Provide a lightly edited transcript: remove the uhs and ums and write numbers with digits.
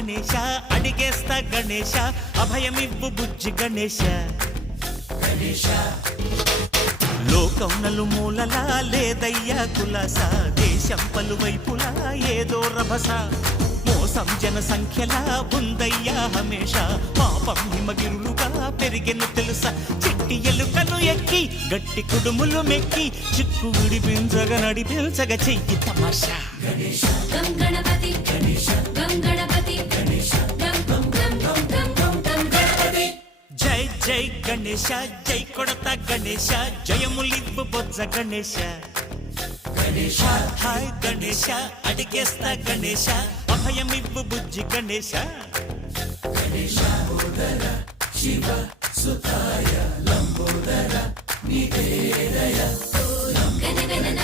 గణేశ అడిగేస్తా గణేశ అభయమివ్వు బుజ్జి గణేశ లోకం నలుమూలలా లేదయ్యా కులాస దేశం పలువైపులా ఏదో రభస మోసం జన సంఖ్యలా ఉందయ్యా హమేష పాపం హిమగిరులుగా పెరిగెను తెలుసా చిట్టి ఎలుకను ఎక్కి గట్టి కుడుములు మెక్కి చిక్కు విడిపించగా నడిపించగా చెయ్యి తమాషా గణపతి గణపతి జై జై గణేశ జై కొడత గణేశ జయములివ్వు బొజ్జ గణేశ హాయ్ గణేశ అడిగేస్తా గణేశ అభయమివ్వు బుజ్జి గణేశ శివ సుతాయ లంబోదర నివేదయ గణగణన